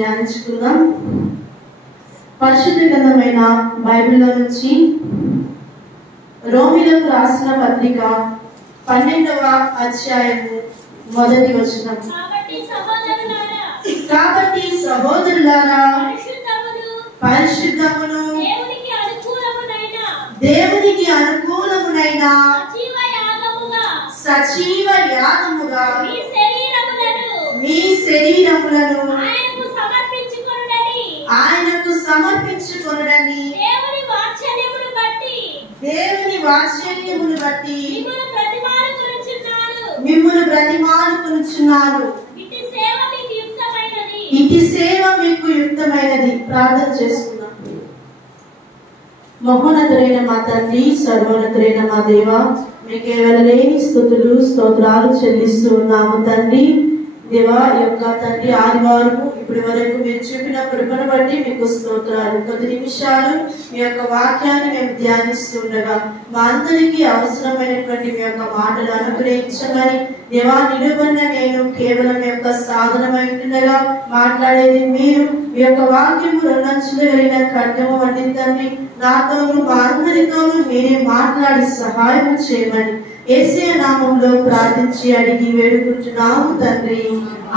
ధ్యానించుకుందాం. పరిశుద్ధ గ్రంథమైన బైబిల్లో నుంచి రోమీయులకు రాసిన పత్రిక 12వ అధ్యాయము 1వ వచనం. కాబట్టి సహోదరులారా, పరిశుద్ధమును దేవునికి అనుకూలమునైన సజీవ యాగముగా మీ శరీరములను ఆయనకు సమర్పించుకొనుడని దేవుని వాత్సల్యమును బట్టి మిమ్మును బ్రతిమాలుకొనుచున్నాను. ఇటు సేవ మీకు యుక్తమైనది. ప్రార్థన చేసుకుందాం. మహోన్నతుడైన మా తండ్రి, సర్వోన్నతుడైన మా దేవ, మీకు ఎవరలేని స్తుతులు స్తోత్రాలు చెల్లిస్తూ ఉన్నాము తండ్రి. దేవా, యొక్క తండ్రి ఆదివారము ఇప్పటి వరకు మీరు చూపిన కృపను బట్టి మీకు స్తోత్రాలు. కొద్ది నిమిషాలు మీ యొక్క వాక్యాన్ని మేము ధ్యానిస్తుండగా మా అందరికీ అవసరమైనటువంటి మీ యొక్క మాటలు అనుగ్రహించమని దేవా, నిలువన్న నేను కేవలం మీ యొక్క సాధనమై ఉంటుండగా మాట్లాడేది మీరు. మీ యొక్క వాక్యము రెండంచులు కలిగిన ఖడ్గము వంటి తండ్రి, నాతోను మా అందరితోనూ మీరే మాట్లాడి సహాయం చేయమని యేసయ్య నామములో ప్రార్థించి అడిగి వేడుకుంటున్నాము తండ్రి.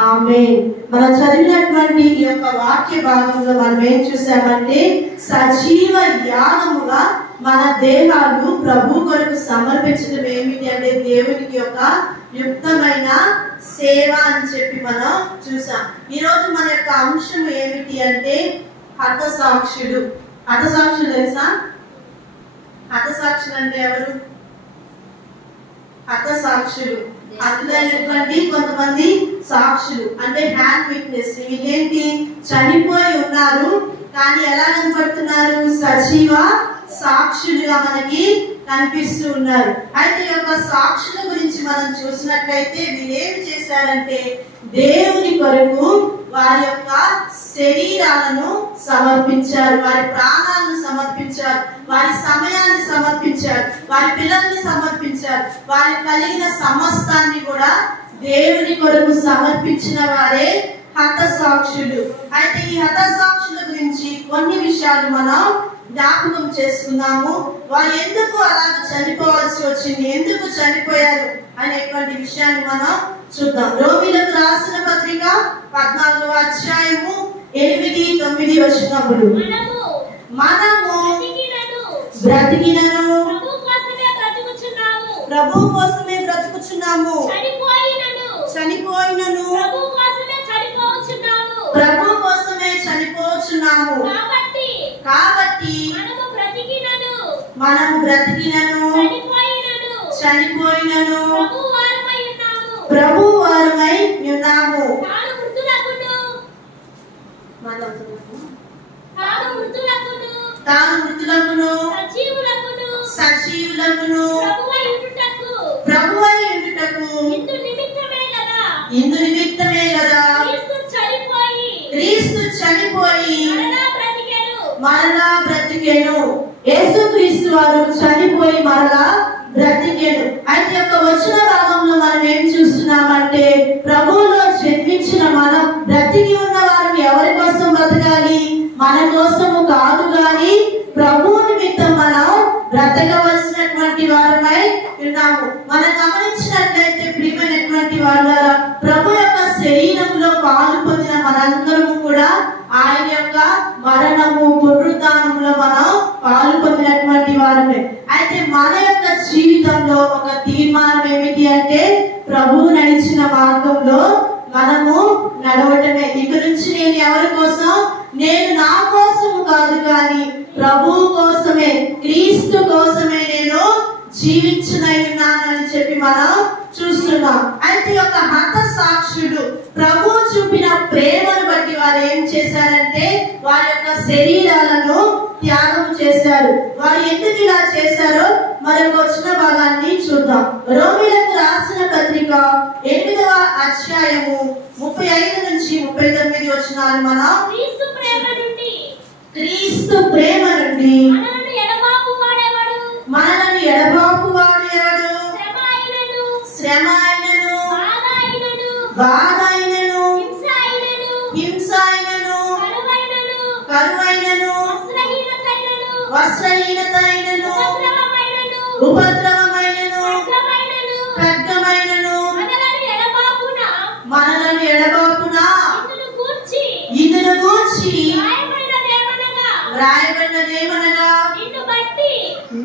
ఆమేన్. మనం చదివినటువంటి ఈ యొక్క వాక్య భాగంలో మనం ఏం చూసామంటే, సజీవ యాగముగా మన దేహాలు ప్రభు కొరకు సమర్పించడం ఏమిటి అంటే దేవునికి యొక్క యుక్తమైన సేవ అని చెప్పి మనం చూసాం. ఈ రోజు మన యొక్క అంశం ఏమిటి అంటే హతసాక్షుడు. హతసాక్షులు తెలుసా? హతసాక్షులు అంటే ఎవరు? హతసాక్షులు హతులైనటువంటి కొంతమంది సాక్షులు అంటే హ్యాండ్ విట్నెస్. వీళ్ళేంటి? చనిపోయి ఉన్నారు కానీ ఎలా కనపడుతున్నారు? సజీవ సాక్షులుగా మనకి కనిపిస్తూ ఉన్నారు. అయితే ఈ యొక్క సాక్షుల గురించి మనం చూసినట్లయితే వీళ్ళేం చేశారంటే దేవుని కొరకు వారి యొక్క శరీరాలను సమర్పించారు, వారి ప్రాణాలను సమర్పించారు, వారి సమయాన్ని సమర్పించారు, వారి పిల్లల్ని సమర్పించారు, వారి కలిగిన సమస్తాన్ని కూడా దేవుని కొరకు సమర్పించిన వారే హతసాక్షులు. అయితే ఈ హతసాక్షుల గురించి కొన్ని విషయాలు మనం జ్ఞాపకం చేసుకున్నాము. వారు ఎందుకు అలా చనిపోవాల్సి వచ్చింది, ఎందుకు చనిపోయారు అనేటువంటి విషయాన్ని మనం చూద్దాం. రోమీయులకు రాసిన పత్రిక 14వ అధ్యాయము 8-9 వచనములు. మనము బ్రతికినను ప్రభు కోసమే బ్రతుకుచున్నాము, చనిపోయినను ప్రభు కోసమే చనిపోచున్నాము. కాబట్టి మనము బ్రతికినను చనిపోయినను ప్రభు వారమై ఉన్నాము. తాను మృతులకును సజీవులకును ప్రభువై ఉండుటకు ఇందు నిమిత్తమే కదా క్రీస్తు చనిపోయి మరలా బ్రతికెను. యేసుక్రీస్తు వారు చనిపోయి మరలా బ్రతికెను. అయితే యొక్క వచన భాగంలో మనం ఏం చూస్తున్నామంటే, ప్రభువులో జన్మించిన మనం బ్రతికి ఉన్న వారు ఎవరి కోసం బ్రతకాలి? మన కోసము కాదు గాని ప్రభు నిమిత్తం మనం బ్రతకవలసినటువంటి వారమై ఉన్నాము. మనం గమనించినట్లయితే ప్రియమైనటువంటి వారులారా, ప్రభు యొక్క శరీరంలో పాలు పొందిన మనందరము కూడా ఆయన యొక్క మరణము పునరుద్ధానంలో మనం పాలు పొందినటువంటి వారమే. అయితే మన యొక్క జీవితంలో ఒక తీర్మానం ఏమిటి అంటే ప్రభువు నడిచిన మార్గంలో మనము నడవటమే. ఇక నుంచి నేను ఎవరి కోసం? నేను నా కోసము కాదు కానీ ప్రభువు కోసమే, క్రీస్తు కోసమే నేను జీవించునై ఉన్నానని చెప్పి మనం చూస్తున్నాం. అయితే ఒక హతసాక్షుడు ప్రభు చూపిన ప్రేమను బట్టి వారు ఏం చేశారంటే వారి యొక్క శరీరాలను త్యాగం చేశారు. వారు ఎందుకు ఇలా చేశారో మరొక వచన భాగాన్ని చూద్దాం. రోమీయులకు రాసిన పత్రిక 8వ అధ్యాయము 35-39 వచనాలు మనం క్రీస్తు ప్రేమ నుండి మనలను ఎడబాపు వాడు ఎవడు? శ్రమ అయినను బాధ అయినను హింస అయినను కరువైనను వస్త్రహీనత అయినను ఉపద్రవమైనను ఖడ్గమైనను మనలను ఎడబాపున ఇందును గూర్చి వ్రాయబడినదేమనగా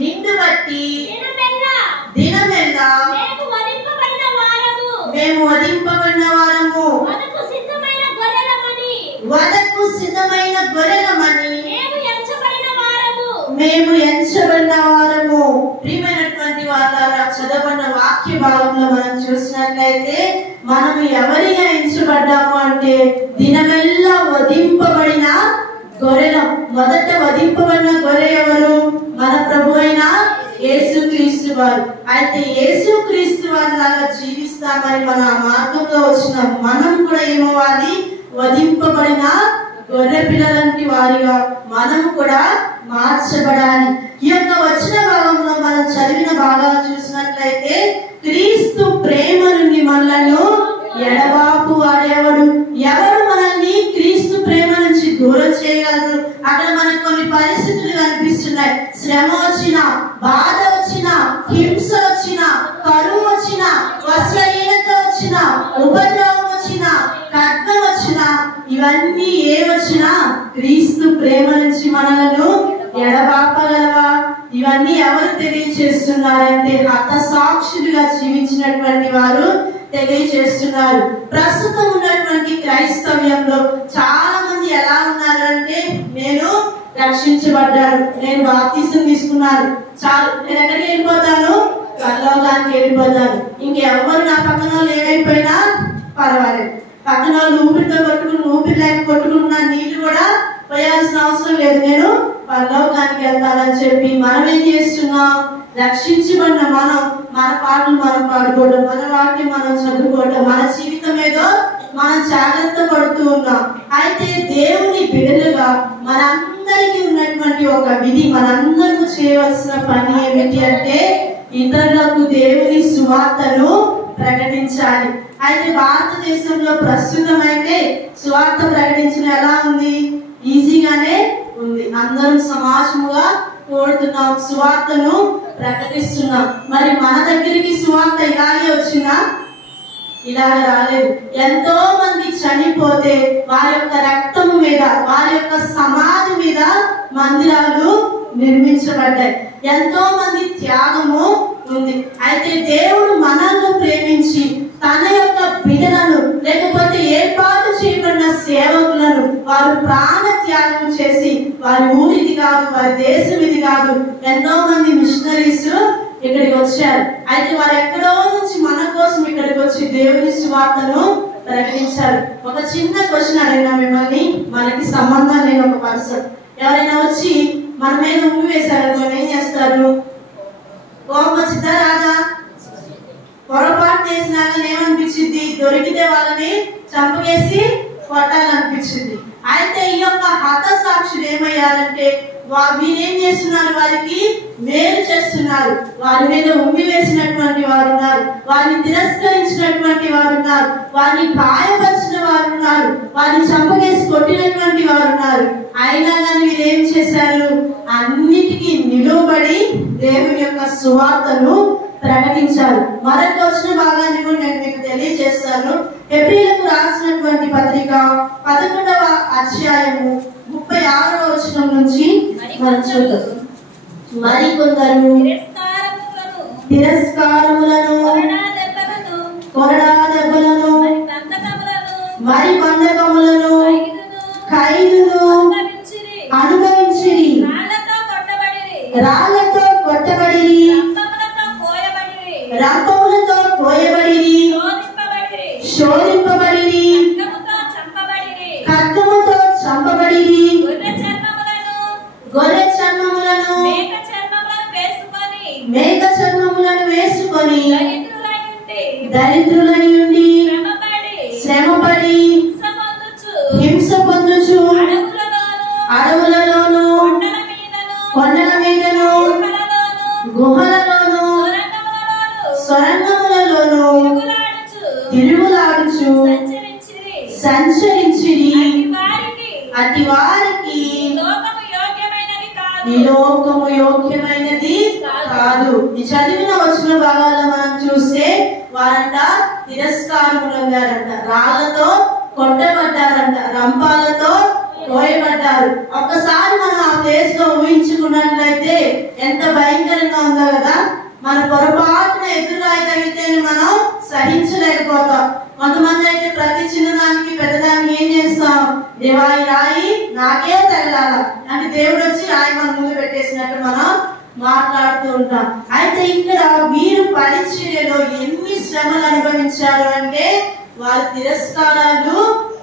నిన్ను బట్టి దినమెల్లా మేము వధింపబడిన వారము, వధకు సిద్ధమైన గొర్రెలమని మేము ఎంచబడిన వారము. ప్రియమైనటువంటి వారు, చదవబడిన వాక్య భాగంలో మనం చూసినట్లయితే మనము ఎవరిగా ఎంచబడ్డాము అంటే దినమెల్లా వధింపబడిన గొర్రెలం. మొదట వధింపబడిన గొర్రె ఎవరు? మన ప్రభు అయిన యేసుక్రీస్తు వారు. అయితే యేసుక్రీస్తు వారి లాగా జీవిస్తామని మన మార్గంలో వచ్చిన మనం కూడా ఏమవ్వాలి? వధింపబడిన గొర్రె పిల్లలంటి వారిగా మనం కూడా మార్చబడాలి. ఈ యొక్క వచ్చిన భాగంలో మనం చదివిన భాగాలు చూసినట్లయితే క్రీస్తు ప్రేమ నుండి మనలను ఎడబాపు వాడేవాడు. ఎవరు మనల్ని క్రీస్తు ప్రేమ నుంచి దూరం చేయగలరు? అక్కడ మనకు కొన్ని పరిస్థితులు కనిపిస్తున్నాయి. శ్రమ వచ్చినా, బాధ వచ్చినా, హింస వచ్చినా, కరువు వచ్చినా, వస్త్రహీనత వచ్చినా, ఉపద్రవం వచ్చినా, ఖడ్గం వచ్చినా, ఇవన్నీ ఏ వచ్చినా క్రీస్తు ప్రేమ నుంచి మనలను ఎడబాపగలవా? ఇవన్నీ ఎవరు తెలియజేస్తున్నారంటే హతసాక్షులుగా జీవించినటువంటి వారు తెలియజేస్తున్నారు. ప్రస్తుతం ఉన్నటువంటి క్రైస్తవ్యంలో చాలా మంది ఎలా ఉన్నారు అంటే, నేను రక్షించబడ్డాను, నేను బాప్తిసం తీసుకున్నాను, చాలు, నేను ఎక్కడికి వెళ్ళిపోతాను? పరలోకానికి వెళ్ళిపోతాను. ఇంకెవరు నా పక్కన ఏమైపోయినా పర్వాలేదు. పక్కన వాళ్ళు ఊపిరితో కొట్టుకుని, ఊపిరి లేక కొట్టుకున్న నీళ్లు కూడా పోయాల్సిన అవసరం లేదు, నేను పరలోకానికి వెళ్తానని చెప్పి మనం ఏం చేస్తున్నాం? రక్షించబడిన మనం మన పాటలు మనం పాడుకోవడం, మన వాటిని మనం చదువుకోవడం, మన జీవితం ఏదో మనం జాగ్రత్త పడుతూ ఉన్నాం. అయితే దేవుని బిడ్డలుగా మనందరికీ ఉన్నటువంటి ఒక విధి, మనందరూ చేయవలసిన పని ఏమిటి అంటే ఇతరులకు దేవుని సువార్తను ప్రకటించాలి. అయితే భారతదేశంలో ప్రస్తుతం అయితే సువార్త ప్రకటించడం ఎలా ఉంది? ఈజీగానే ఉంది. అందరం సమాజముగా కోరుతున్నాం, సువార్తను ప్రకటిస్తున్నాం. మరి మన దగ్గరికి సువార్త ఇలాగే వచ్చిందా? ఇలాగ రాలేదు. ఎంతో మంది చనిపోతే వారి యొక్క రక్తము మీద, వారి యొక్క సమాధి మీద మందిరాలు నిర్మించబడ్డాయి. ఎంతో మంది త్యాగము ఉంది. అయితే దేవుడు మనల్ని ప్రేమించి తన యొక్క బిడ్డలను, లేకపోతే ఏర్పాటు చేయబడిన సేవకులను వారు ప్రాణ త్యాగం చేసి, వారి ఊరిది కాదు, వారి దేశం ఇది కాదు, ఎంతో మంది మిషనరీస్ ఇక్కడికి వచ్చారు. అయితే వారు ఎక్కడో నుంచి మన కోసం ఇక్కడికి వచ్చి దేవుని సువార్తను ప్రకటించారు. ఒక చిన్న క్వశ్చన్ అడిగినా మిమ్మల్ని, మనకి సంబంధం లేని ఒక పర్సన్ ఎవరైనా వచ్చి మన మీద ఉమ్మి వేశారు, ఏం చేస్తారు? కోపం వచ్చిందా? రాదా? పొరపాటు చేసినాక ఏమనిపించింది? దొరికితే వాళ్ళని చంపకేసి కొట్టాలనిపించింది. అయితే ఈ యొక్క హతసాక్షులు ఏమయ్యారంటే వీరేం చేస్తున్నారు? వారికి మేలు చేస్తున్నారు. వారి మీద ఉమ్మి వేసినటువంటి వారు ఉన్నారు, వారిని తిరస్కరించినటువంటి వారు ఉన్నారు, వారిని గాయపరిచిన వారు ఉన్నారు, వారిని చంపకేసి కొట్టినటువంటి వారు ఉన్నారు. అయినా కానీ వీరేం చేశారు? అన్నిటికీ నిలువబడి దేవుని యొక్క సువార్తను ప్రకటించారు. మరొక వచ్చిన భాగాన్ని కూడా నేను మీకు తెలియజేస్తాను. హెబ్రీయులకు రాసినటువంటి పత్రిక 11వ అధ్యాయము 36వ వచనం నుంచి మనం చూద్దాం. మరికొందరు తిరస్కారములను, కొరడా దెబ్బలను, మరి బంధకములను, ఖైదును అనుభవించిరి, రాళ్లతో కొట్టబడిరి, రంపములతో కోయబడిరి, శోధింపబడిరి, ఖడ్గముతో చంపబడిరి, గొర్రె చర్మములను, మేక చర్మములను వేసుకొని దరిద్రులని ఉండి శ్రమపడి హింస పొందుచు అడవులలోను, కొండల మీదను, గుహలలోను, సొరంగములలోను తిరుగులాడుచు సంచరించిరి. అటి వారికి ఈ లోకము యోగ్యమైనది కాదు. ఈ చదివిన వచ్చిన భాగాల్లో మనం చూస్తే వారంట తిరస్కారం పొందారంట, రాళ్లతో కొట్టబడ్డారంట, రంపాలతో కోయబడ్డారు. ఒక్కసారి మనం ఆ ప్లేస్ లో ఊహించుకున్నట్లయితే ఎంత భయంకరంగా ఉందో కదా. మన పొరపాటున ఎదురురాయి తగిలితేనే మనం సహించలేకపోతాం. కొంతమంది అయితే ప్రతి చిన్నదానికి పెద్దదానికి ఏం చేస్తాం, దేవాయి రాయి నాకే తగలాల అంటే దేవుడు వచ్చి రాయి మన ముందు పెట్టేసినట్టు మనం మాట్లాడుతూ ఉంటాం. అయితే ఇక్కడ వీరు పరిచర్యలో ఎన్ని శ్రమలు అనుభవించారు అంటే వారి తిరస్కారాలు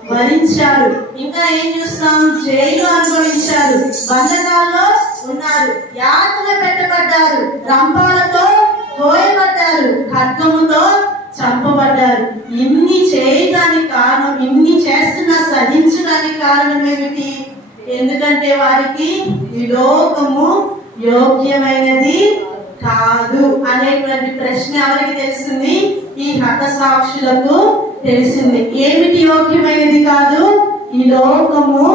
భరించారు. ఇంకా ఏం చూస్తాం, జైలు అనుభవించారు, బంధకాల్లో ఉన్నారు, యాతన పెట్టబడ్డారు, రంపాలతో కోయబడ్డారు, ఖడ్గముతో చంపబడ్డారు. ఇన్ని చేయడానికి కారణం, ఇన్ని చేస్తున్నా సహించడానికి కారణం ఏమిటి? ఎందుకంటే వారికి ఈ లోకము యోగ్యమైనది కాదు అనేటువంటి ప్రశ్న ఎవరికి తెలిసింది? ఈ హతసాక్షులకు తెలిసింది. ఏమిటి యోగ్యమైనది కాదు? ఈ లోకము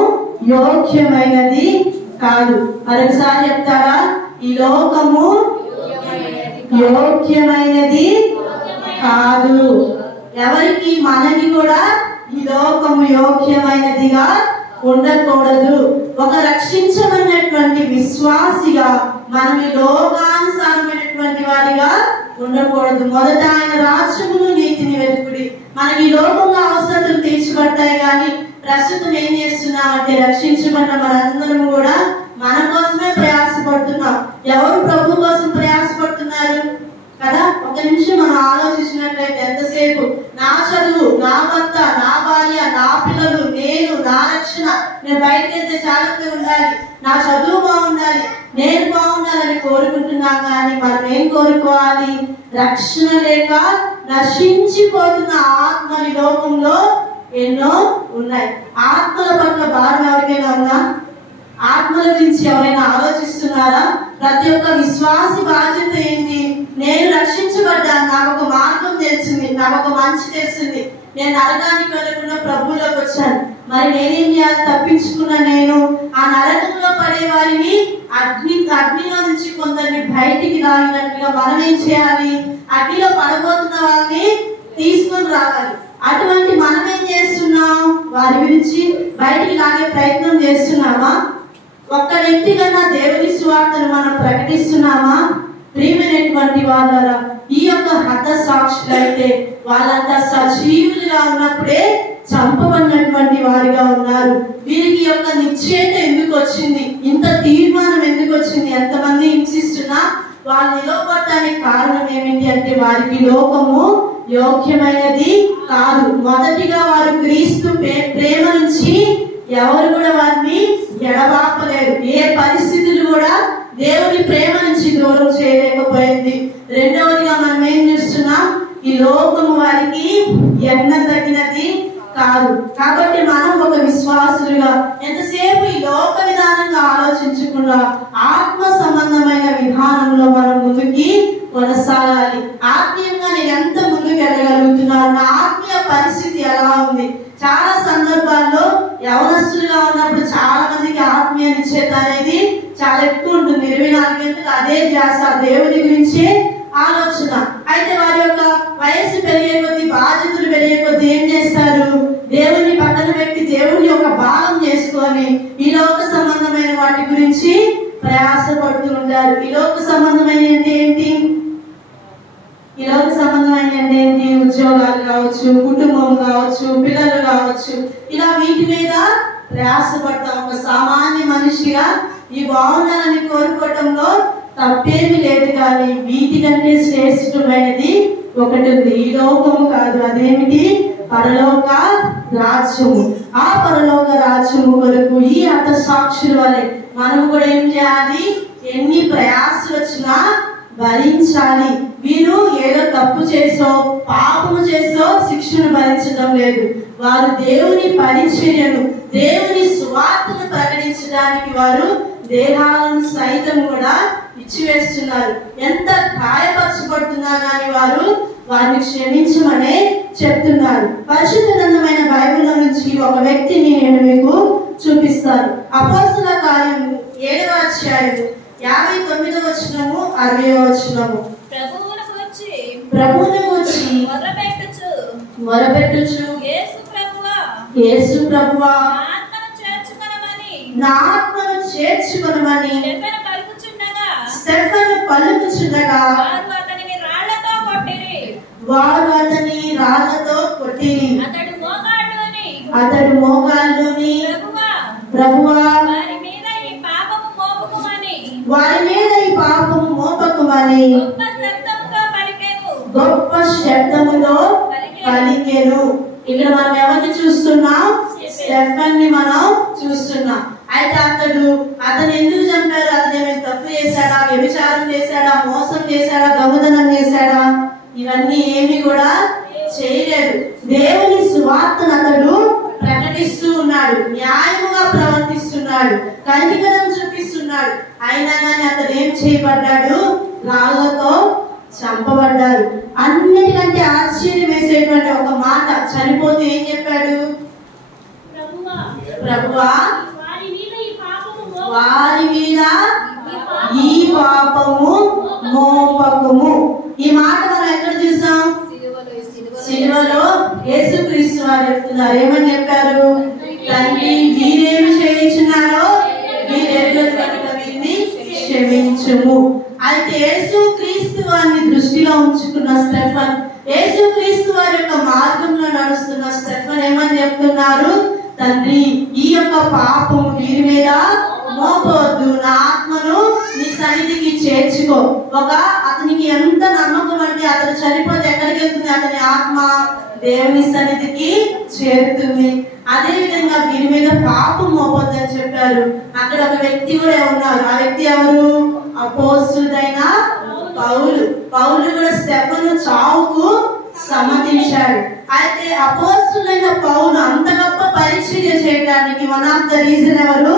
యోగ్యమైనది కాదు. మరొకసారి చెప్తారా? ఈ లోకము యోగ్యమైనది కాదు. ఎవరికి? మనకి కూడా ఈ లోకము యోగ్యమైనదిగా ఉండకూడదు. ఒక రక్షించబడినటువంటి విశ్వాసిగా మనం ఈ లోకానుసారమైనటువంటి వారిగా ఉండకూడదు. మొదట ఆయన రాజ్యమును నీతిని వెతుకుడి. మనకి ఈ లోకంలో అవసరతలు తీర్చబడతాయి, కానీ ప్రస్తుతం ఏం చేస్తున్నామంటే రక్షించబడిన మనందరం కూడా మన కోసమే ప్రయాసపడుతున్నాం. ఎవరు ప్రభు కోసం ప్రయాసపడుతున్నారు కదా? ఒక నిమిషం మనం ఆలోచించినట్లయితే ఎంతసేపు నా చదువు, నా భర్త, నా భార్య, నా పిల్లలు, నేను, నా రక్షణ, నేను బయటకు వెళ్తే జాగ్రత్తగా ఉండాలి, నా చదువు బాగుండాలి, నేను బాగుండాలని కోరుకుంటున్నాం. కానీ మనం ఏం కోరుకోవాలి? రక్షణ లేక నశించిపోతున్న ఆత్మల లోకంలో ఎన్నో ఉన్నాయి. ఆత్మల పట్ల భారం ఎవరికైనా ఉందా? ఆత్మల గురించి ఎవరైనా ఆలోచిస్తున్నారా? ప్రతి ఒక్క విశ్వాసి బాధ్యత ఏంటి? నేను రక్షించబడ్డాను, నాకు ఒక మార్గం తెలిసింది, నాకు ఒక మంచి తెలిసింది, నేను నరకానికి వెళ్ళకుండా ప్రభువులోకి వచ్చాను. మరి నేనేం చేయాలి? తప్పించుకున్న నేను ఆ నరకంలో పడే వారిని అగ్నిలో నుంచి కొందరిని బయటికి లాగినట్టుగా మనం ఏం చేయాలి? అగ్నిలో పడబోతున్న వారిని తీసుకొని రావాలి. అటువంటి మనం ఏం చేస్తున్నాం? వారి గురించి బయటికి లాగే ప్రయత్నం చేస్తున్నామా? ఒక్క వ్యక్తి కన్నా దేవుని సువార్తను మనం ప్రకటిస్తున్నామా? ప్రియమైనటువంటి వాళ్ళరా, ఈ యొక్క హతసాక్షులు అయితే వాళ్ళంతా సజీవులుగా ఉన్నప్పుడే చంపబడినటువంటి వారిగా ఉన్నారు. వీరికి యొక్క నిశ్చయత ఎందుకు వచ్చింది? ఇంత తీర్మానం ఎందుకు వచ్చింది? ఎంతమంది హింసిస్తున్నా వాళ్ళు నిలవబడటానికి కారణం ఏమిటి అంటే వారికి లోకము యోగ్యమైనది కాదు. మొదటిగా వారు క్రీస్తు ప్రేమ నుంచి ఎవరు కూడా వారిని ఎడబాపలేరు. ఏ పరిస్థితులు కూడా దేవుని ప్రేమ నుంచి దూరం చేయలేకపోయింది. రెండవదిగా మనం ఏం చూస్తున్నాం? ఈ లోకము వారికి ఎన్నదగినది కాదు. కాబట్టి మనం ఒక విశ్వాసులుగా ఎంతసేపు ఈ లోక విధానంగా ఆలోచించకుండా ఆత్మ సంబంధమైన విధానంలో మనం ముందుకి కొనసాగాలి. ఆత్మీయంగా నేను ఎంత ముందుకు వెళ్ళగలుగుతున్నాను? నా ఆత్మీయ పరిస్థితి ఎలా ఉంది? చాలా సందర్భాల్లో యవనస్తులుగా ఉన్నప్పుడు చాలా మందికి ఆత్మీయ నిశ్చయత అనేది చాలా ఎక్కువ ఉంటుంది. 24 గంటలు అదే ధ్యాస, దేవుని గురించే ఆలోచన. అయితే వారి యొక్క వయస్సు పెరిగే కొద్దీ, బాధ్యతలు పెరిగే కొద్దీ ఏం చేస్తారు? దేవుని పక్కన పెట్టి దేవుని యొక్క భాగం చేసుకొని ఈ లోక సంబంధమైన వాటి గురించి ప్రయాసపడుతూ ఉంటారు. ఈ లోక సంబంధమైన ఏంటి? ఈ లోక సంబంధమైన ఏంటి? ఉద్యోగాలు కావచ్చు, కుటుంబం కావచ్చు, పిల్లలు కావచ్చు, ఇలా వీటి మీద ప్రయాసపడతాం. ఒక సామాన్య మనిషిగా ఈ బాగుండాలని కోరుకోవటంలో తప్పేమి లేదు, కానీ వీటికంటే శ్రేష్టమైనది ఒకటి ఉంది. ఈ లోకము కాదు, అదేమిటి? పరలోక రాజ్యము. ఆ పరలోక రాజ్యము కొరకు ఈ హతసాక్షుల వలె మనం కూడా ఏం చేయాలి? ఎన్ని ప్రయాసలు వచ్చినా భరించాలి. వీరు ఏదో తప్పు చేసో పాపము చేసో శిక్షను భరించడం లేదు. వారు దేవుని పరిచర్యను, దేవుని సువార్తను ప్రకటించడానికి వారు దేహాలను సైతం కూడా ఇచ్చివేస్తున్నారు. ఎంత గాయపరచబడుతున్నా కానీ వారు వారిని క్షమించమనే చెప్తున్నారు. పరిశుద్ధ గ్రంథమైన బైబిల్లో నుంచి ఒక వ్యక్తిని నేను మీకు చూపిస్తాను. చేస్తారు. అపోస్తలుల కార్యము 7వ అధ్యాయము 59వ వచనము 60వ వచనము. ప్రభువును వచ్చి మొరపెట్టుచు యేసు ప్రభువా నా ఆత్మను చేర్చుకొనమని స్టెఫను పలుకుచుండగా వారు అతని రాళ్లతో కొట్టిరి. అతడు మోకాళ్ళలోని ప్రభువా వారి మీద ఈ పాపము మోపకుమని గొప్ప శబ్దముతో పలికెను. ఇక్కడ మనం ఎవరిని చూస్తున్నాం? స్టెఫన్ని మనం చూస్తున్నాం. అయితే అతను ఎందుకు చంపారు? అతను ఏమైనా తప్పు చేశాడా? వ్యభిచారం చేశాడా? మోసం చేశాడా? దొంగతనం చేశాడా? ఇవన్నీ ఏమి కూడా చేయలేదు. దేవుని సువార్తను అతడు ప్రకటిస్తూ ఉన్నాడు, న్యాయముగా ప్రవర్తిస్తున్నాడు, కనికరం చూపిస్తున్నాడు. అయినా కానీ అతడు ఏం చేయబడ్డాడు? రాళ్లతో చంపబడ్డారు. అన్నిటికంటే ఆశ్చర్యం వేసేటువంటి ఒక మాట, చనిపోతే ఏం చెప్పాడు? ప్రభువా వారి మీద ఈ పాపము మోపకుము. ఈ మాట మనం ఎక్కడ చూసాం? సిలువలో యేసుక్రీస్తు వారు చెప్తున్నారు. ఏమని చెప్పారు? తండ్రి వీరేమి చేయించున్నారో వీరెరుగరు కనుక వీరిని క్షమించుము. అయితే యేసుక్రీస్తు వారిని దృష్టిలో ఉంచుకున్న స్టెఫన్, యేసుక్రీస్తు వారి యొక్క మార్గంలో నడుస్తున్న స్టెఫన్ ఏమని చెప్తున్నారు? తండ్రి ఈ యొక్క పాపం వీరి మీద మోపవద్దు, నా ఆత్మను నీ సన్నిధికి చేర్చుకో. అతనికి ఎంత నమ్మకం అంటే అతను చనిపోతే ఎక్కడికి వెళ్తుంది? అతని ఆత్మ దేవుని సన్నిధికి చేరుతుంది. అదే విధంగా వీరి మీద పాపం మోపొద్దు అని చెప్పారు. అక్కడ ఒక వ్యక్తి కూడా ఉన్నారు. ఆ వ్యక్తి ఎవరు? అపోస్తలుడైన పౌలు. పౌలు కూడా స్టెఫను చావుకు సమ్మతించాడు. అయితే అపోస్తలుడైన పౌలు అంత గొప్ప పరిచర్య చేయడానికి వన్ ఆఫ్ ద రీజన్ ఎవరు?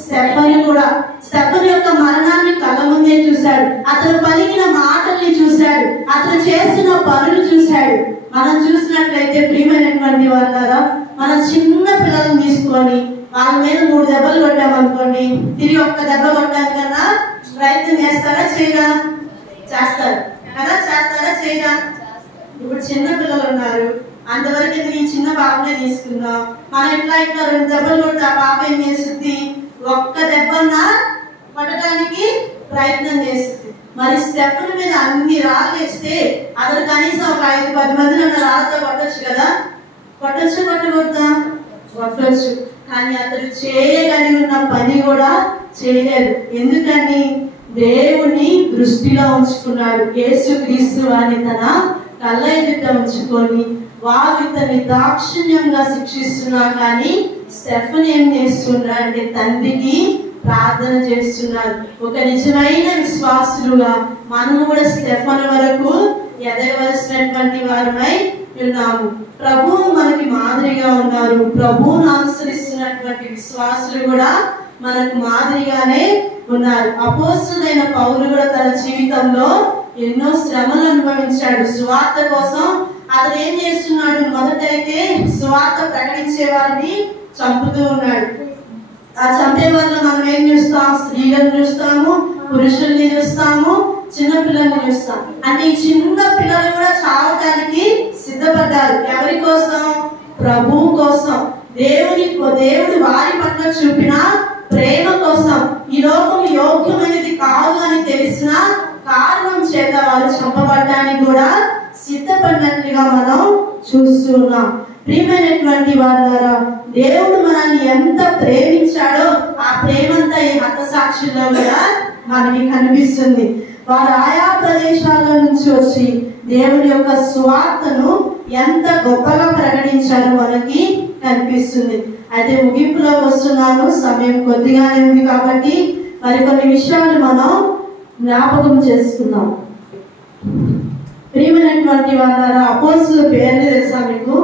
స్టెఫను కూడా. స్టెఫను యొక్క మరణాన్ని కళ్ళ ముందే చూశాడు. అతను పలికిన మాటల్ని చూశాడు, అతను చేస్తున్న పనులు చూశాడు. మనం చూసినట్లయితే ప్రియమైనటువంటి వాళ్ళారా, మనం చిన్న పిల్లలను తీసుకొని వాళ్ళ మీద 3 దెబ్బలు కొట్టామనుకోండి, తిరిగి ఒక్క దెబ్బ కొట్టడానికన్నా ప్రయత్నం చేస్తారా? చేయరా? చేస్తారు కదా? చేస్తారా? చేయరా? ఇప్పుడు చిన్న పిల్లలు ఉన్నారు, అంతవరకు ఎందుకు ఈ చిన్న పాపనే తీసుకుందాం. మనం ఇట్లా 2 దెబ్బలు కొడితే ఆ పాప ఏం చేస్తుంది? ఒక్క దెబ్బన్నా కొట్టడానికి ప్రయత్నం చేస్తుంది. మరి స్టెఫన్ మీద అన్ని రాళ్ళు వేస్తే అతను కనీసం ఒక 5-10 మందిని అన్న రాళ్ళతో కొట్టొచ్చు కదా? కొట్టొచ్చు. కానీ అతడు చేయగలిగి ఉన్న పని కూడా చేయలేదు. ఎందుకని? దేవుని దృష్టిలో ఉంచుకున్నాడు. యేసుక్రీస్తు వారిని తన కళ్ళ ఎదుట ఉంచుకొని వారు ఇతన్ని దాక్షిణ్యంగా శిక్షిస్తున్నారు. కానీ స్టెఫన్ ఏం చేస్తున్నారు అంటే తండ్రికి ప్రార్థన చేస్తున్నారు. ఒక నిజమైన విశ్వాసులుగా మనము కూడా స్టెఫన్ వరకు ఎదగవలసినటువంటి వారమై ఉన్నాము. ప్రభువు మనకి మాదిరిగా ఉన్నారు. ప్రభువును అనుసరిస్తున్నటువంటి విశ్వాసులు కూడా మనకు మాదిరిగానే ఉన్నారు. అపోస్తలుడైన పౌలు కూడా తన జీవితంలో ఎన్నో శ్రమలు అనుభవించాడు సువార్త కోసం. అతను ఏం చేస్తున్నాడు? మొదటైతే సువార్త ప్రకటించే వారిని చంపుతూ ఉన్నాడు. ఆ చంపే వారిలో మనం ఏం చూస్తాం? స్త్రీలను చూస్తాము, పురుషుల్ని చూస్తాము, చిన్న పిల్లల్ని చూస్తాం. అంటే ఈ చిన్న పిల్లలు కూడా చావటానికి సిద్ధపడ్డారు. ఎవరి కోసం? ప్రభువు కోసం. దేవుడు వారి పట్ల చూపిన ప్రేమ కోసం. ఈ లోకం యోగ్యమైనది కాదు అని తెలిసిన కారణం చేత వారు చంపబడ్డానికి కూడా సిద్ధపడినట్లుగా మనం చూస్తున్నాం. ప్రియమైనటువంటి వారులారా, దేవుడు మనల్ని ఎంత ప్రేమించాడో ఆ ప్రేమంతా ఈ హతసాక్షుల్లో కూడా మనకి కనిపిస్తుంది. వారు ఆయా ప్రదేశాల నుంచి వచ్చి దేవుడి యొక్క సువార్తను ఎంత గొప్పగా ప్రకటించారో మనకి కనిపిస్తుంది. అయితే ముగింపులోకి వస్తున్నాను, సమయం కొద్దిగానే ఉంది కాబట్టి మరికొన్ని విషయాలు మనం జ్ఞాపకం చేసుకుందాం. ప్రియమైనటువంటి వాళ్ళ అపోస్తలుల పేర్లు తెలుసా మీకు?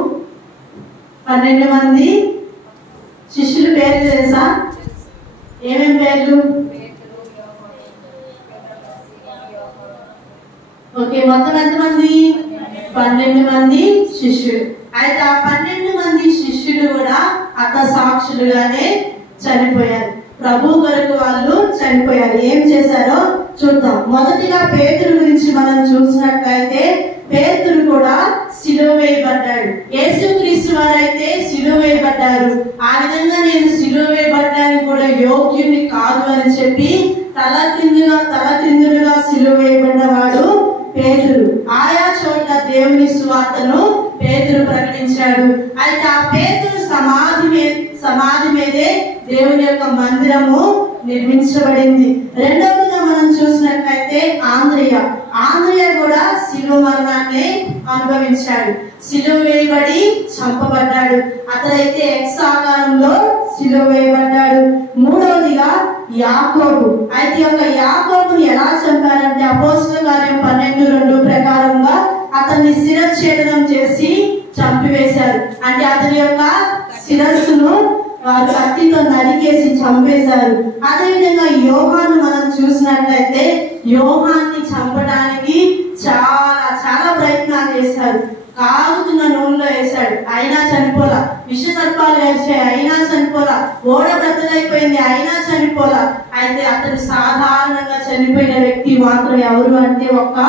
12 మంది శిష్యుల పేర్లు తెలుసా? ఏమేం పేర్లు? ఓకే, మొత్తం ఎంతమంది? 12 మంది శిష్యులు. అయితే ఆ 12 మంది శిష్యులు కూడా హతసాక్షులుగానే చనిపోయారు. ప్రభు కొరకు వాళ్ళు చనిపోయారు. ఏం చేశారో చూద్దాం. మొదటిగా పేతురు గురించి మనం చూసినట్లయితే పేతురు కూడా సిలువ వేయబడ్డాడు. యేసుక్రీస్తు వారైతే సిలువ వేయబడ్డారు. ఆ విధంగా నేను సిలువ వేయబడ్డానికి కూడా యోగ్యుని కాదు అని చెప్పి తలక్రిందులుగా సిలువ వేయబడ్డవాడు పేతురు. ఆయా చోట్ల దేవుని సువార్తను పేతురు ప్రకటించాడు. అయితే ఆ పేతురు సమాధి మీదే దేవుని యొక్క మందిరము నిర్మించబడింది. రెండవదిగా మనం చూసినట్లయితే ఆంద్రియ కూడా సిలువ మరణాన్ని అనుభవించాడు. సిలువ వేయబడి చంపబడ్డాడు. అతడైతే ఎక్స్ ఆకారంలో సిలువ వేయబడ్డాడు. మూడవదిగా యాకోబు. అయితే ఒక యాకోబుని ఎలా చంపారంటే అపోస్తలుల కార్యం 12:2 ప్రకారంగా అతన్ని శిరచ్ఛేదనం చేసి చంపివేశారు. అంటే అతని యొక్క శిరస్సును వారు కత్తితో నరికేసి చంపేశారు. అదేవిధంగా యోహాను మనం చూసినట్లయితే యోహాన్ని చంపడానికి చాలా ప్రయత్నాలు చేశారు. కాగుతున్న నూనెలో వేశాడు, అయినా చనిపోలా. విష సర్పాలు వేసాయి, అయినా చనిపోలా. ఓడ బ్రతలైపోయింది, అయినా చనిపోలా. అయితే అతను సాధారణంగా చనిపోయిన వ్యక్తి మాత్రం ఎవరు అంటే ఒక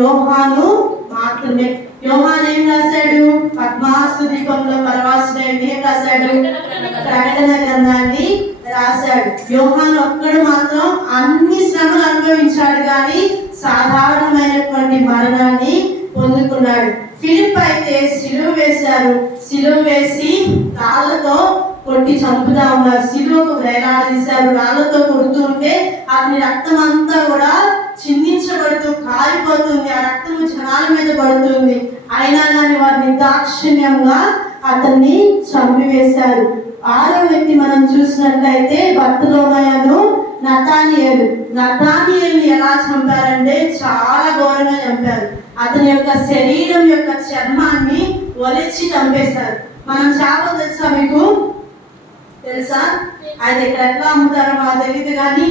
యోహాను మాత్రమే. యోహాను ఏం రాశాడు? పద్మాసు దీపంలో పరవాసుడైన ఏం రాశాడు? ప్రకటన గ్రంథాన్ని రాశాడు. యోహాను ఒక్కడు మాత్రం అన్ని శ్రమలు అనుభవించాడు, కానీ సాధారణమైనటువంటి మరణాన్ని పొందుకున్నాడు. ఫిలిప్ అయితే సిలువ వేశారు. సిలువ వేసి రాళ్లతో కొట్టి చంపుతా ఉన్నారు. సిలువకు వేలాడదీశారు. రాళ్లతో కొడుతూ ఉంటే అతని రక్తం అంతా కూడా చిందించబడుతూ కారిపోతుంది. ఆ రక్తము జనాల మీద పడుతుంది. అయినా కానీ వారు నిర్దాక్షిణ్యంగా అతన్ని చంపివేశారు. ఆరో వ్యక్తి మనం చూసినట్లయితే బర్తలోమయను నతానియేలుని ఎలా చంపారంటే చాలా ఘోరంగా చంపారు. అతని యొక్క శరీరం యొక్క చర్మాన్ని ఒలిచి చంపేశారు. మనం చేపలు తెలుసా? మీకు తెలుసా? అది ఇక్కడ ఎట్లా అమ్ముతారో మాకు తెలియదు, కానీ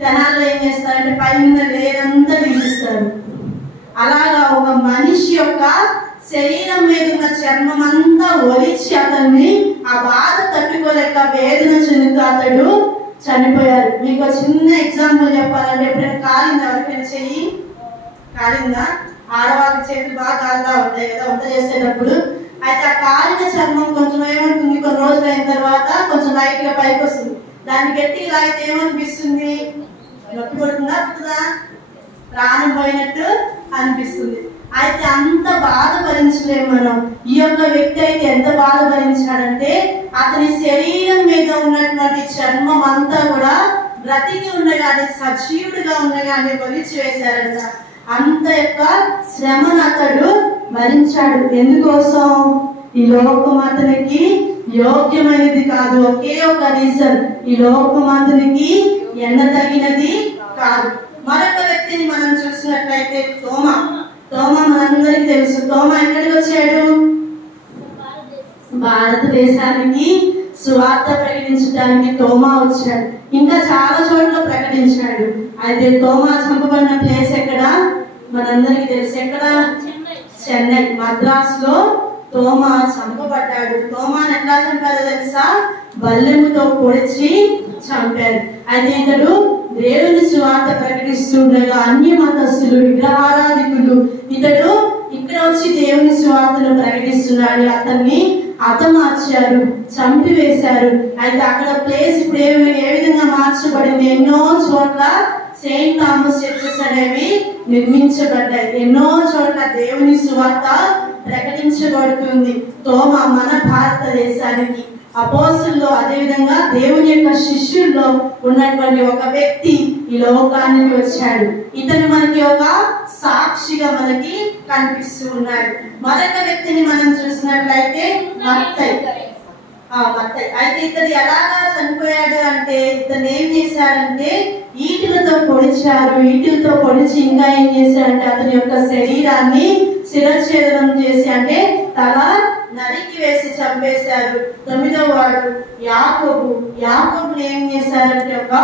తెనాల్లో ఏం చేస్తారంటే పైన లేదంతా తీసిస్తారు. అలాగా ఒక మనిషి యొక్క శరీరం మీద ఉన్న చర్మం అంతా ఒలిచి అతన్ని ఆ బాధ తట్టుకోలేక వేదన చెందుతూ అతడు చనిపోయారు. మీకు చిన్న ఎగ్జాంపుల్ చెప్పాలంటే ఎప్పుడైనా కాలిందా? ఎవరికైనా చెయ్యి కాలిందా? ఆడవాళ్ళ చేతులు బాగా కాలుతా ఉంటాయి కదా వంట చేసేటప్పుడు. అయితే ఆ కాలిన చర్మం కొంచెం ఏమవుతుంది, కొన్ని రోజులు అయిన తర్వాత కొంచెం లైట్ గా పైకి వస్తుంది. దాన్ని గట్టిగా లాగితే ఏమనిపిస్తుంది? నొప్పి పడుతుందా? ప్రాణం పోయినట్టు అనిపిస్తుంది. అయితే అంత బాధ భరించలేము మనం. ఈ యొక్క వ్యక్తి అయితే ఎంత బాధ భరించాడంటే అతని శరీరం మీద ఉన్నటువంటి చర్మం అంతా కూడా బ్రతికి ఉండగానే, సజీవుడిగా ఉండగానే ఒలిచి వేశారంట. అంత యొక్క శ్రమను అతడు భరించాడు. ఎందుకోసం? ఈ లోకం అతనికి యోగ్యమైనది కాదు. ఒకే ఒక రీజన్, ఈ లోకం అతనికి ఎన్నదగినది కాదు. మరొక వ్యక్తిని మనం చూసినట్లయితే తోమా మనందరికి తెలుసు. తోమా ఎక్కడికి వచ్చాడు? భారతదేశానికి సువార్త ప్రకటించడానికి తోమా వచ్చాడు. ఇంకా చాలా చోట్ల ప్రకటించాడు. అయితే తోమా చంపబడిన ప్లేస్ ఎక్కడ? మనందరికి తెలుసు. ఎక్కడ? చెన్నై, మద్రాసులో తోమా చంపబడ్డాడు. తోమాను ఎట్లా చంపారో తెలుసా? బల్లెముతో పొడిచి చంపారు. అయితే ఇతడు దేవుని సువార్త ప్రకటిస్తుండగా అన్య మతస్థులు, విగ్రహారాధికులు ఇతడు ఇక్కడ వచ్చి దేవుని సువార్తను ప్రకటిస్తున్నాడు. అతన్ని హతమార్చారు, చంపివేశారు. అయితే అక్కడ ప్లేస్ ఇప్పుడు ఏ విధంగా మార్చబడింది? ఎన్నో చోట్ల సెయింట్ థామస్ చర్చెస్ అనేవి నిర్మించబడ్డాయి. ఎన్నో చోట్ల దేవుని సువార్త ప్రకటించబడుతుంది. తోమా మన భారతదేశానికి అపోస్తుల్లో, అదేవిధంగా దేవుని యొక్క శిష్యుల్లో ఉన్నటువంటి ఒక వ్యక్తి ఈ లోకానికి వచ్చాడు. ఇతను మనకి ఒక సాక్షిగా మనకి కనిపిస్తూ ఉన్నాడు. మరొక వ్యక్తిని మనం చూసినట్లయితే మత్తయి. అయితే ఇతను ఎలాగా చనిపోయాడు అంటే, ఇతను ఏం చేశారంటే ఈటలతో పొడిచారు. ఈటలతో పొడిచి ఇంకా ఏం చేశారంటే అతని యొక్క శరీరాన్ని శిరచ్ఛేదనం చేసి, అంటే తల నరికి వేసి చంపేశారు. 9వ వాడు యాకోబుని ఏం చేశారంటే ఒక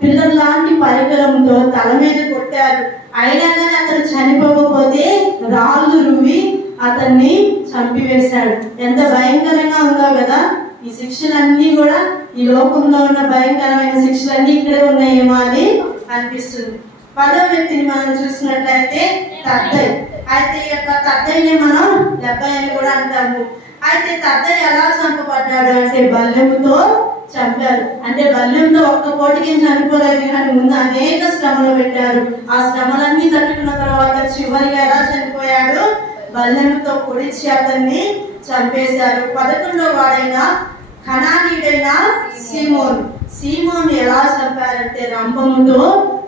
పిల్లల లాంటి పరికరంతో తల మీద కొట్టారు. అయినా కానీ అతను చనిపోకపోతే రాళ్ళు రువి అతన్ని చంపివేశాడు. ఎంత భయంకరంగా ఉందో కదా. ఈ శిక్షలన్నీ కూడా ఈ లోకంలో ఉన్న భయంకరమైన శిక్షలన్నీ ఇక్కడే ఉన్నాయేమో అని అనిపిస్తుంది. 10వ వ్యక్తిని మనం చూసినట్లయితే తద్దై. అయితే ఈ యొక్క తద్దైని మనం లెబ్బై అని కూడా అంటాము. అయితే తద్దై ఎలా చంపబడ్డాడు అంటే బల్లెముతో చంపారు. అంటే బల్లెంతో ఒక్క కోటికి చనిపోలేదు, కానీ ముందు అనేక శ్రమలు పెట్టారు. ఆ శ్రమలన్నీ తట్టుకున్న తర్వాత చివరిగా ఎలా చనిపోయాడు? బల్లెంతో పొడిచి అతన్ని చంపేశారు. 11వ వాడైన కనానీయుడైన సీమోను ఎలా చంపారంటే రంపముతో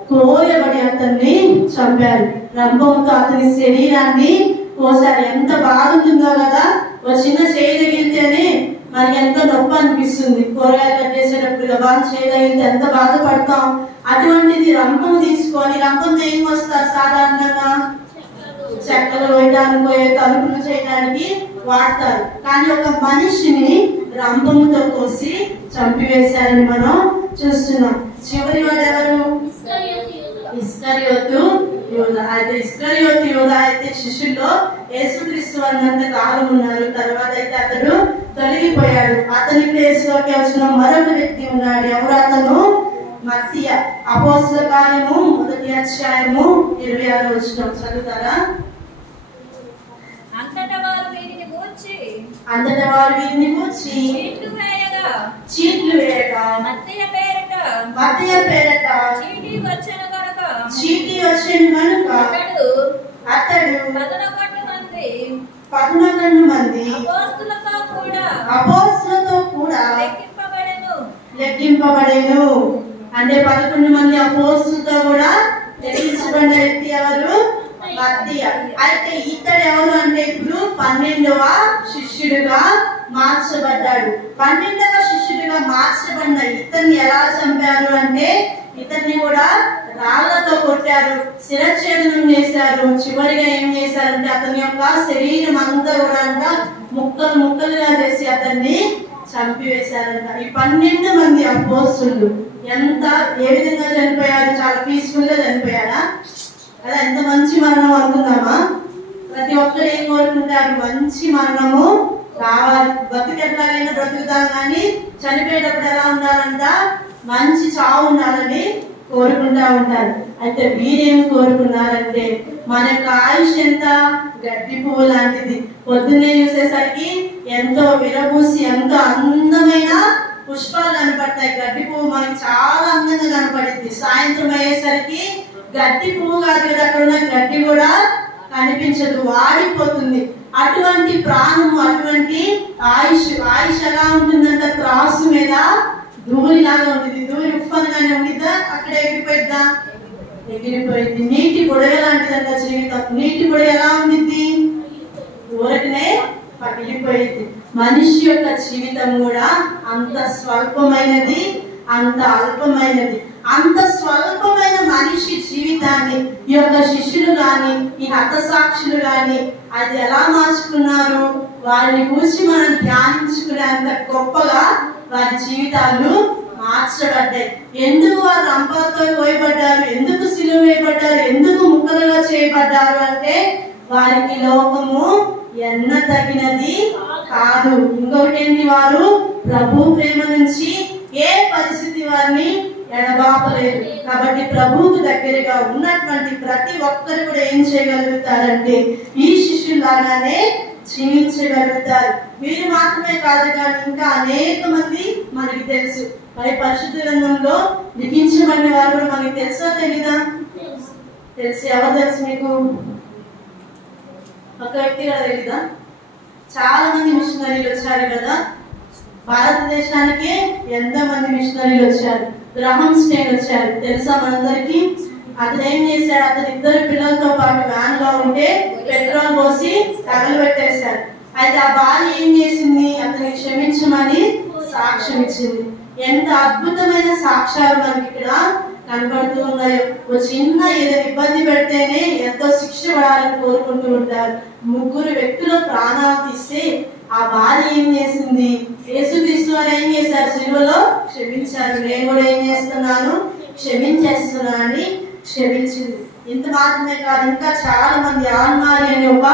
కోయబడి అతన్ని చంపారు. రంపముతో అతని శరీరాన్ని కోసారు. ఎంత బాధ ఉంటుందో కదా, ఒక చిన్న చేయి తగిలితేనే మనకి ఎంతో నొప్పి అనిపిస్తుంది. కూరగాయలు కట్ చేసేటప్పుడు బాగా చేయి తగిలితే ఎంత బాధపడతాం. అటువంటిది రంపం తీసుకొని, రంపంతో ఏం వస్తారు? సాధారణంగా చెక్కలు వేయడానికి, తలుపులు చేయడానికి వాడతారు. కానీ ఒక మనిషిని రంపముతో కోసి చంపివేశారని మనం చూస్తున్నాం. చివరి వాడు ఎవరు? ఇస్కరియోతు యూదా. అయితే ఇస్కరియోతు యూదా అయితే శిష్యుల్లో యేసుక్రీస్తు అన్నంత కాలం ఉన్నారు. తర్వాత అయితే అతడు తొలగిపోయాడు. అతని ప్లేస్లోకి వచ్చిన మరొక వ్యక్తి ఉన్నాడు. ఎవరు అతను? మత్తీయ. అపోస్తల కార్యము 1వ అధ్యాయము 26వ వచనం చదువుతారా? అంతటా వారు వీరిని గూర్చి చీట్లు వేయగా మత్తీయ పేరట చీటీ వచ్చెను గనుక అతడు 11 మంది అపోస్తలులతో కూడా లెక్కింపబడెను. అంటే 11 మంది అపోస్తలులతో కూడా లెక్కించబడిన వ్యక్తి ఎవరు? మత్తీయ. అయితే ఇతడు ఎవరు అంటే ఇప్పుడు 12వ శిష్యుడిగా మార్చబడ్డాడు. 12వ శిష్యుడిగా మార్చబడిన ఇతన్ని ఎలా చంపారు అంటే ఇతన్ని కూడా రాళ్లతో కొట్టారు, శిరఛేదనం చేశారు. చివరిగా ఏం చేశారంటే అతని యొక్క శరీరం అంతా కూడా ముక్కలు ముక్కలుగా చేసి అతన్ని చంపివేశారంట. ఈ 12 మంది అపోస్తలులు ఏ విధంగా చనిపోయారు? చాలా పీస్ఫుల్ గా చనిపోయారా? అలా ఎంత మంచి మరణం అనుకున్నామా? ప్రతి ఒక్కరు ఏం కోరుకుంటారు? మంచి మరణము కావాలి. బతికెట్లాగైనా బ్రతుకుతాం, కానీ చనిపోయేటప్పుడు ఎలా ఉండాలంట? మంచి చావు ఉండాలని కోరుకుంటా ఉంటారు. అయితే వీరేం కోరుకున్నారంటే మన యొక్క ఆయుష్ ఎంత? గడ్డి పువ్వు లాంటిది. పొద్దున్నే చూసేసరికి ఎంతో విరబూసి ఎంతో అందమైన పుష్పాలు కనపడతాయి. గడ్డి పువ్వు మనకి చాలా అందంగా కనపడింది. సాయంత్రం అయ్యేసరికి గడ్డి పువ్వు కాదు కదా, అక్కడ ఉన్న గడ్డి కూడా కనిపించదు, వాడిపోతుంది. అటువంటి ప్రాణము, అటువంటి ఆయుష్ ఎలా ఉంటుందంట? త్రాసు మీద ధూళిలాగా ఉంటుంది. ధూళి ఉప్పనగానే ఉండిద్దా? అక్కడ ఎగిరిపోయిద్దా? ఎగిరిపోయింది. నీటి బుడగ లాంటిదంట జీవితం. నీటి బుడగ ఎలా ఉండిద్ది? ఊరకనే పగిలిపోయింది. మనిషి యొక్క జీవితం కూడా అంత స్వల్పమైనది, అంత అల్పమైనది. అంత స్వల్పమైన మనిషి జీవితాన్ని ఈ యొక్క శిష్యులు గాని, ఈ హతసాక్షులు గాని అది ఎలా మార్చుకున్నారు? వారిని కూర్చి మనం ధ్యానించుకునే అంత గొప్పగా వారి జీవితాలు మార్చబడ్డాయి. ఎందుకు వారు రంపాలతో కోయబడ్డారు? ఎందుకు సిలువ వేయబడ్డారు? ఎందుకు ముక్కలుగా చేయబడ్డారు అంటే వారికి లోకము ఎన్న తగినది కాదు. ఇంకొకటి ఏంటి? వారు ప్రభు ప్రేమ నుంచి ఏ పరిస్థితి వారిని ఎడబాపలేదు. కాబట్టి ప్రభువుకు దగ్గరగా ఉన్నటువంటి ప్రతి ఒక్కరు కూడా ఏం చేయగలుగుతారంటే ఈ శిష్యులాగానే జీవించగలుగుతారు. వీరు మాత్రమే కాదు, కానీ ఇంకా అనేక మంది మనకి తెలుసు. మరి పరిశుద్ధ గ్రంథంలో లిఖించబడిన వారు కూడా మనకి తెలుసా తెలీదా? తెలుసు. ఎవరు తెలుసు మీకు? ఒక వ్యక్తిగా తెలీదా? చాలా మంది మిషనరీలు వచ్చారు కదా భారతదేశానికి. ఎంతో మంది మిషనరీలు వచ్చారు. గ్రహం స్టేన్ వచ్చారు, తెలుసా మనందరికి? అతను ఏం చేశాడు? అతని 2 పిల్లలతో పాటు వ్యాన్ లో ఉంటే పెట్రోల్ పోసి తగలబెట్టేశారు. అయితే ఆ భార్య ఏం చేసింది? అతన్ని క్షమించమని సాక్ష్యం ఇచ్చింది. ఎంత అద్భుతమైన సాక్ష్యాలు మనకి ఇక్కడ కనబడుతూ ఉన్నాయో. ఒక చిన్న ఏదో ఇబ్బంది పెడితేనే ఎంతో శిక్ష పడాలని కోరుకుంటూ ఉంటారు. 3 వ్యక్తుల ప్రాణాలు తీస్తే ఆ భార్య ఏం చేసింది? యేసుక్రీస్తు వారు ఏం చేశారు? సిలువలో క్షమించారు. నేను కూడా ఏం చేస్తున్నాను? క్షమించేస్తున్నానని క్షమించింది. ఇంత మాత్రమే కాదు, ఇంకా చాలా మంది. ఆల్మారి అనే ఒక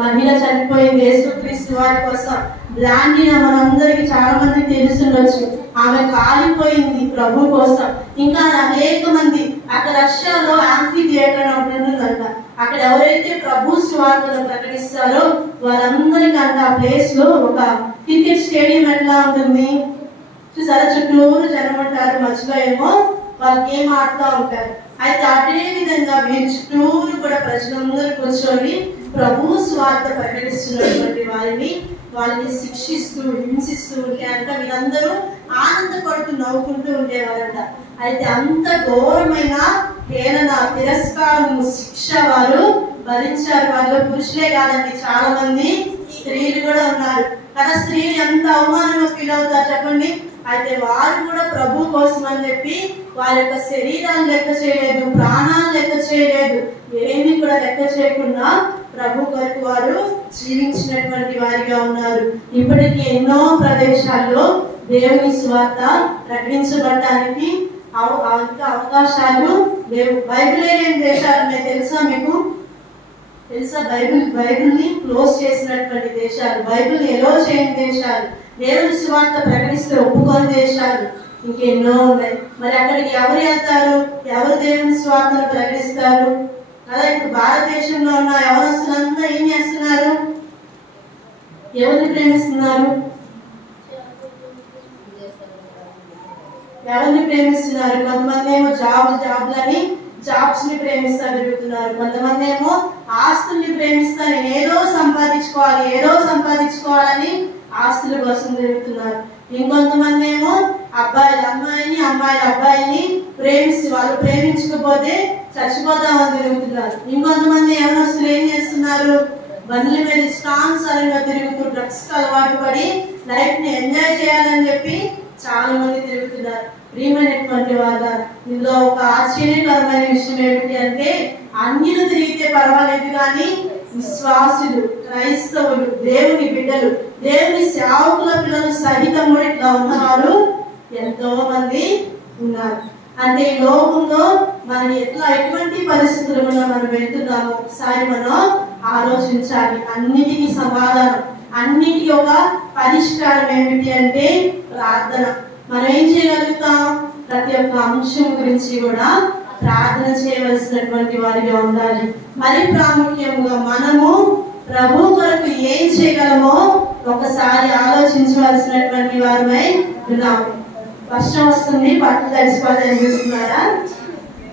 మహిళ చనిపోయింది యేసుక్రీస్తు వారి కోసం. లాండినా మనందరికి చాలా మంది తెలుసుండొచ్చు. ఆమె కాలిపోయింది ప్రభు కోసం. ఇంకా అనేక మంది అక్కడ రష్యాలో యాంఫీ థియేటర్ ఒకటి ఉంటుందంట. అక్కడ ఎవరైతే ప్రభు సువార్తను ప్రకటిస్తారో వారందరికంటే ఆ ప్లేస్ లో ఒక క్రికెట్ స్టేడియం ఎట్లా ఉంటుంది చూసారా, చుట్టూరు జనం ఉంటారు, మధ్యలో ఏమో వాళ్ళు గేమ్ ఆడుతూ ఉంటారు. అయితే అదే విధంగా వీరి చుట్టూరు కూడా ప్రజలందరూ కూర్చొని ప్రభు స్వార్థ ప్రకటిస్తున్నటువంటి వాళ్ళని శిక్షిస్తూ హింసిస్తూ ఉంటే అంట వీళ్ళందరూ ఆనందపడుతూ నవ్వుకుంటూ ఉండేవారంట. అయితే అంత ఘోరమైన హేళన, తిరస్కారం, శిక్ష వారు భరించారు. వాళ్ళు పురుషులే కాదండి, చాలా మంది స్త్రీలు కూడా ఉన్నారు కదా. స్త్రీలు ఎంత అవమానంగా ఫీల్ అవుతారు చెప్పండి. అయితే వారు కూడా ప్రభు కోసం అని చెప్పి వారి యొక్క శరీరాన్ని లెక్క చేయలేదు, ప్రాణాలు లెక్క చేయలేదు, ఏమి కూడా లెక్క చేయకుండా ప్రభు కొరకు వారు జీవించినటువంటి వారిగా ఉన్నారు. ఇప్పటికీ ఎన్నో ప్రదేశాల్లో దేవుని సువార్త ప్రకటించబడటానికి అవకాశాలు లేవు. బైబిల్ లేని దేశాలు ఉన్నాయి తెలుసా మీకు? తెలుసా? బైబిల్ని క్లోజ్ చేసినటువంటి దేశాలు, బైబిల్ ఎలో చేయని దేశాలు, దేవుని సువార్త ప్రకటిస్తే ఒప్పుకోని దేశాలు ఇంకెన్నో ఉన్నాయి. మరి అక్కడికి ఎవరు వెళ్తారు? ఎవరు దేవుని సువార్తను ప్రకటిస్తారు కదా? ఇప్పుడు భారతదేశంలో ఉన్న యవనస్తులంతా ఏం చేస్తున్నారు? ఎవరిని ప్రేమిస్తున్నారు? ఎవరిని ప్రేమిస్తున్నారు? కొంతమంది ఏమో జాబ్లని జాబ్స్ ని ప్రేమిస్తా తిరుగుతున్నారు. కొంతమంది ఏమో ఆస్తుల్ని ప్రేమిస్తా నేను ఏదో సంపాదించుకోవాలని ఆస్తుల కోసం తిరుగుతున్నారు. ఇంకొంతమంది ఏమో అబ్బాయిలు అమ్మాయిని, అమ్మాయిలు అబ్బాయిని ప్రేమిస్తూ వాళ్ళు ప్రేమించకపోతే చచ్చిపోతామని తిరుగుతున్నారు. ఇంకొంతమంది యవనస్తులు ఏం చేస్తున్నారు? బండ్ల మీద ఇష్టానుసారంగా తిరుగుతూ డ్రగ్స్ కి అలవాటు పడి లైఫ్ ని ఎంజాయ్ చేయాలని చెప్పి చాలా మంది తిరుగుతున్నారు. ప్రియమైనటువంటి వాళ్ళ ఇందులో ఒక ఆశ్చర్యకరమైన విషయం ఏమిటి అంటే అన్యులు తిరిగితే పర్వాలేదు కానీ విశ్వాసులు, క్రైస్తవులు, దేవుని బిడ్డలు, దేవుని సేవకుల పిల్లలు సహితం కూడా ఇట్లా ఉన్నవారు ఎంతో మంది ఉన్నారు. అంటే ఈ లోకంలో మనం ఎటువంటి పరిస్థితులు మనం వెళ్తున్నామో ఒకసారి మనం ఆలోచించాలి. అన్నిటికీ సమాధానం, అన్నిటికీ ఒక పరిష్కారం ఏమిటి అంటే ప్రార్థన. మనం ఏం చేయగలుగుతాం? ప్రతి ఒక్క అంశం గురించి కూడా ప్రార్థన చేయవలసినటువంటి వారిగా ఉండాలి. మరి ప్రాముఖ్యంగా మనము ప్రభు కొరకు ఏం చేయగలమో ఒకసారి ఆలోచించవలసినటువంటి వారమై ఉన్నాము. వర్షం వస్తుంది, బట్టలు తడిసిపోతాయని చూస్తున్నారా?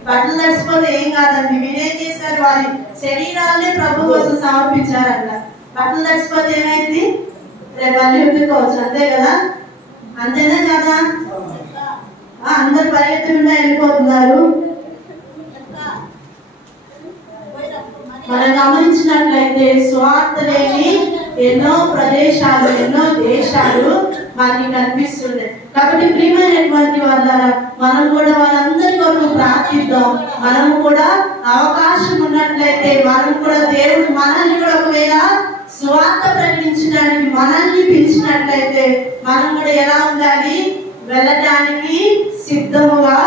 బట్టలు తడిసిపోతే ఏం కాదండి, మీరేం చేశారు? వారి శరీరాలనే ప్రభు కోసం సమర్పించారంట. బట్టలు తడిసిపోతే ఏమైంది? రేపు మళ్ళీ ఉతుక్కోవచ్చు, అంతే కదా? అంతేనా కదా? అందరు పరిగెత్తుకుంటూ వెళ్ళిపోతున్నారు. మనం గమనించినట్లయితే స్వార్థ లేని ఎన్నో ప్రదేశాలు, ఎన్నో దేశాలు మనకి కనిపిస్తున్నాయి. కాబట్టి ప్రియమైనటువంటి వాళ్ళ మనం కూడా వాళ్ళందరి కొరకు ప్రార్థిద్దాం. మనం కూడా అవకాశం ఉన్నట్లయితే మనం కూడా దేవుడు మనల్ని కూడా ఒకవేళ స్వార్థ ప్రకటించడానికి మనల్ని పిలిచినట్లయితే మనం కూడా ఎలా ఉండాలి? వెళ్ళటానికి సిద్ధముగా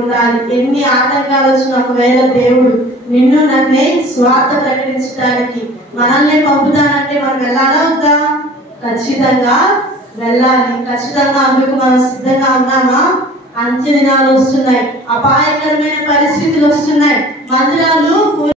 ఉండాలి. ఎన్ని ఆటంకాలు వచ్చినా ఒకవేళ దేవుడు నిన్ను నన్నే స్వార్థ ప్రకటించడానికి మనల్ని పంపుతానంటే మనం వెళ్ళాలా వద్దా? ఖచ్చితంగా వెళ్ళాలి. ఖచ్చితంగా అందుకు మనం సిద్ధంగా ఉన్నామా? అంత్య దినాలు వస్తున్నాయి, అపాయకరమైన పరిస్థితులు వస్తున్నాయి. మందిరాలు